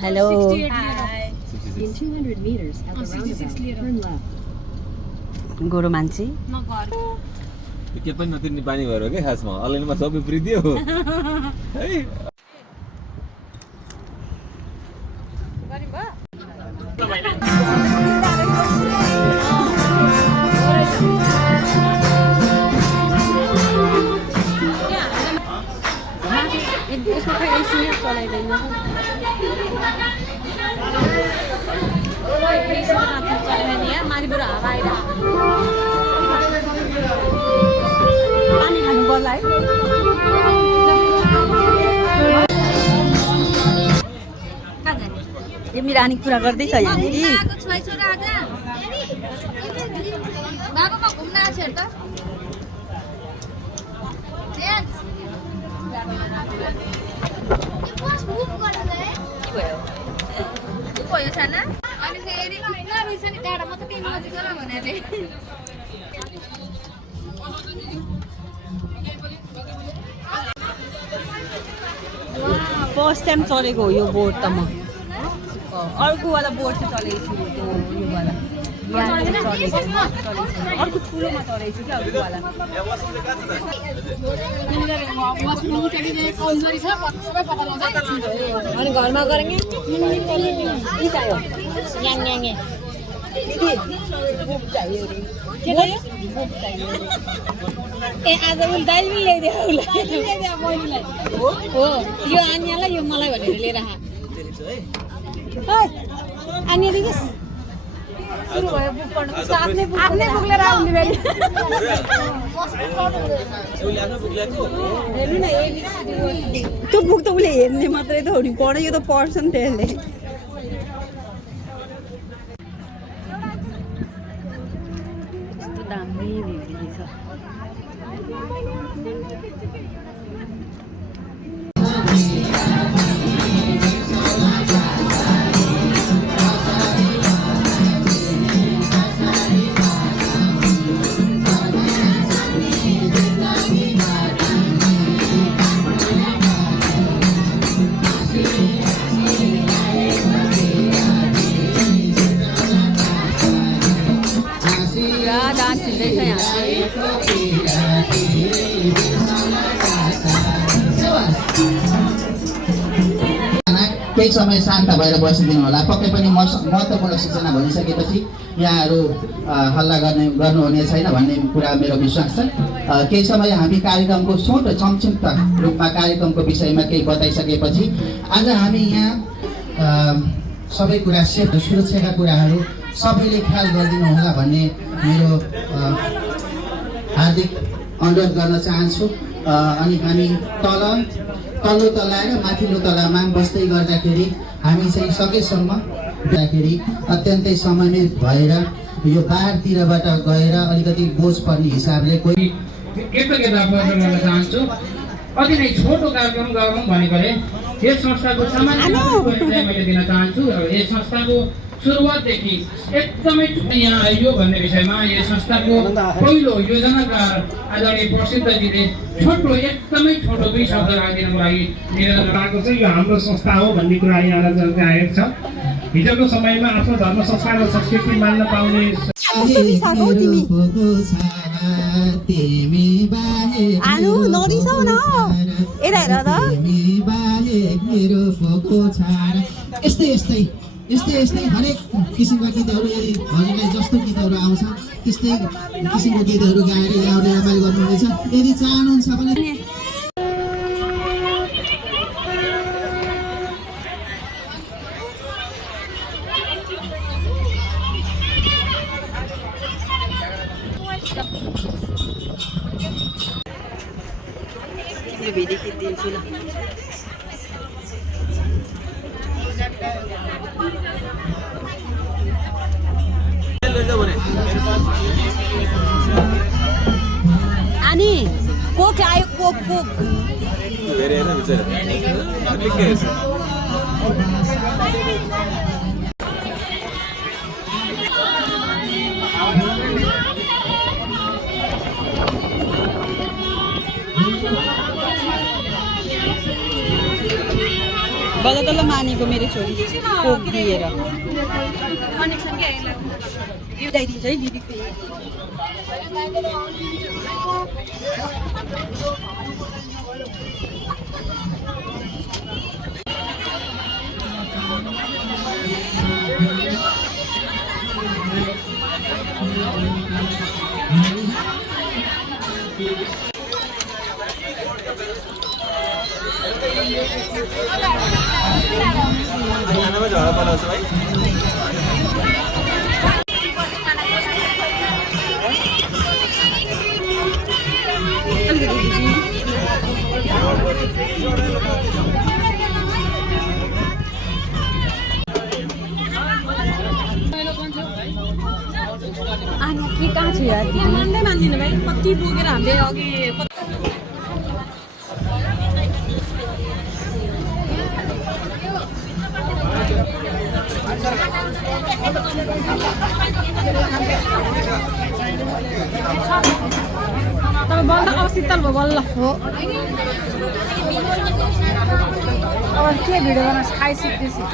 Hello In 200 meters at the roundabout, turn left. गोरु मान्छे के पनि नतिर्ने पानी भएर हो क्या खासमा अनलाइनमा सबै वृद्धि हो है यसमा खै एसी नै चलाइदैन माथिबाट हावा आइरहेको पानी खानु पर्ला है ए मेरो नानी कुरा गर्दैछ यहाँनिर फर्स्ट टाइम चलेको हो यो बोट त म अर्कोवाला बोट चाहिँ चलेको छु योवाला अर्को ठुलोमा चलेको छु क्या अर्कोवाला अनि घरमा गरेँ चाहियो ए आज उसले दाइल पनि ल्याइदियो हो यो आनियालाई यो मलाई भनेर लिएर आनिया दिनुहोस् सुरु भयो बुक गर्नु आफ्नै बुक लिएर आउने बेला हेर्नु न त्यो बुक त उसले हेर्ने मात्रै त हो नि पढ्यो यो त पढ्छ नि त्यसले कस्तो दामी भिडियो छ केही समय शान्त भएर बसिदिनु होला पक्कै पनि महत्त्वपूर्ण सूचना भनिसकेपछि यहाँहरू हल्ला गर्नुहुने छैन भन्ने कुरा मेरो विश्वास छ केही समय हामी कार्यक्रमको छोटो संक्षिप्त रूपमा कार्यक्रमको विषयमा केही बताइसकेपछि आज हामी यहाँ सबै कुरा सेफ सुरक्षाका कुराहरू सबैले ख्याल गरिदिनु होला भन्ने मेरो हार्दिक अनुरोध गर्न चाहन्छु अनि हामी तल्लो तला र माथिल्लो तलामा बस्दै गर्दाखेरि हामी चाहिँ सकेसम्म अत्यन्तै समन्वित भएर यो बारतिरबाट गएर अलिकति बोझ पर्ने हिसाबले कोही कृतज्ञता प्रकट गर्न चाहन्छु अति नै छोटो कार्यक्रम गरौँ भनेकोले यस संस्थाको सामान्य परिचय मैले दिन चाहन्छु र यस संस्थाको सुरुवातदेखि एकदमै यहाँ आइयो भन्ने विषयमा यस संस्थाको पहिलो योजनाकार आदरणीय प्रसिद्धजीले छोटो एकदमै छोटो दुई शब्द राखिदिनको लागि निवेदन गराएको छ यो हाम्रो संस्था हो भन्ने कुरा यहाँ आएको छ हिजोको समयमा आफ्नो धर्म संस्कार र संस्कृति मान्न पाउने यस्तै हरेक किसिमका गीतहरू यदि हजुरलाई जस्तो गीतहरू आउँछ त्यस्तै किसिमको गीतहरू गाएर यहाँले रमाइलो गर्नुहुनेछ यदि चाहनुहुन्छ भने अनि कोक आयो कोक धेरै हैन बिचारा निकै छ बल्ल तल्ल मानेको मेरो छोरी कोक दिएर उठाइदिन्छ है दिदी खानामा झगडा पर्छ भाइ के कहाँ छ यार मान्दै मान्दिनँ भाइ कति बोकेर हामीले अघि तर बल्ल अब शीतल भयो बल्ल हो अब के भिडियो गर्न खाइसकेपछि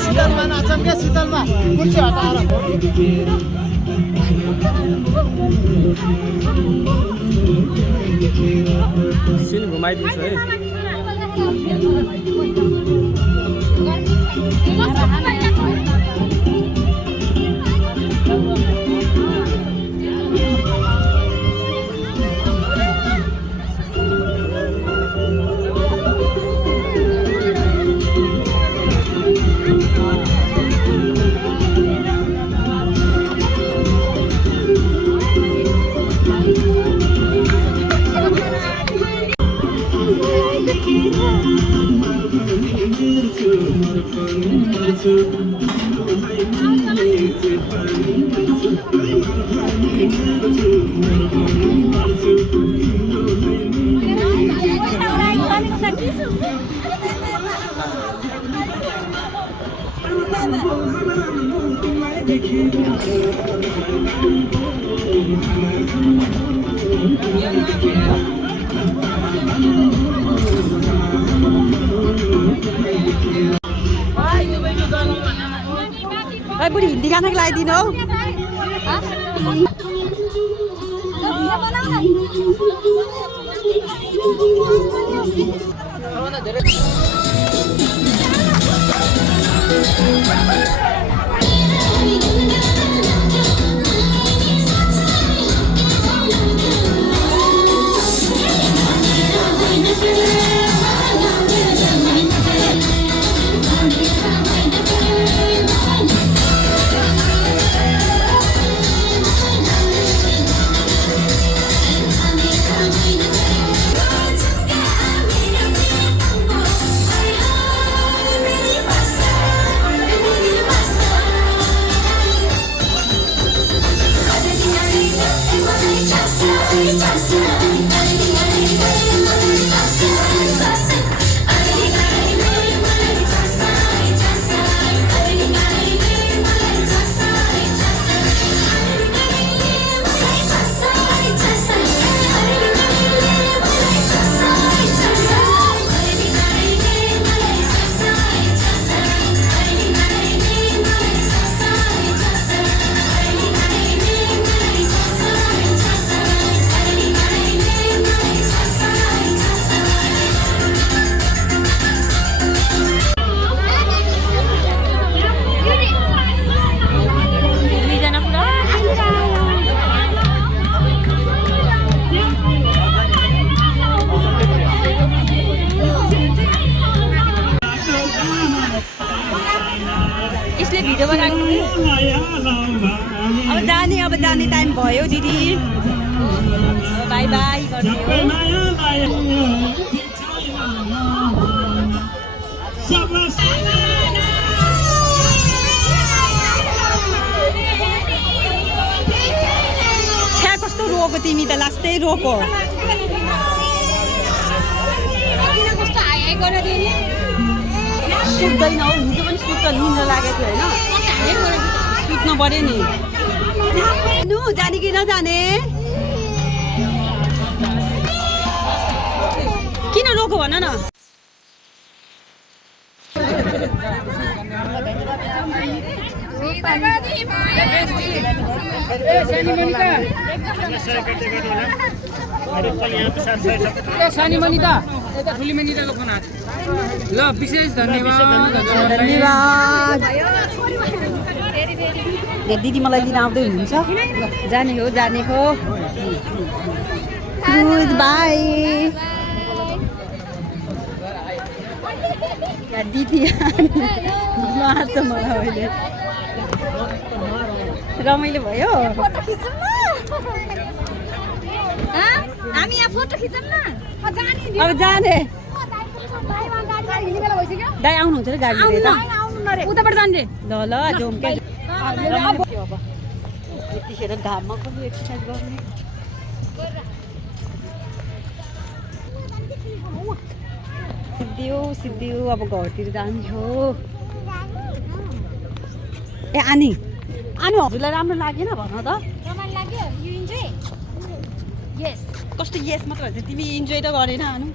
शीतलमा नाच्छौँ क्या शीतलमा कुर्सी हटाएर सिन घुमाइदिन्छ है बुढी हिन्दी गाना लगाइदिनु हौ अब जाने टाइम भयो दिदी बाई बाई छ्या कस्तो रोको तिमी त लास्टै रोको सुत्दैन हौ हिजो पनि सुत्न निन्द्रा लागेको थियो होइन सुत्नु पर्यो नि जाने कि नजाने किन रोको भन न सानी मनिता यता ठुली मनिताको फोन आछ ल विशेष धन्यवाद दिदी मलाई लिन आउँदै हुनुहुन्छ जाने हो गुड बाई दिदी मार्छ मलाई अहिले रमाइलो भयो हामी यहाँ फोटो खिचौँ न अब जाने दाइ आउनुहुन्छ र गाडी लिएर उताबाट जाने ल जाउँ क्या यतिखेर घाममा कसले एक्सर्साइज गर्ने सिद्धियो अब घरतिर जान्छु ए आनी हजुरलाई राम्रो लागेन भन त कस्तो यस मात्र भन्छ तिमी इन्जोय त गरेन आनु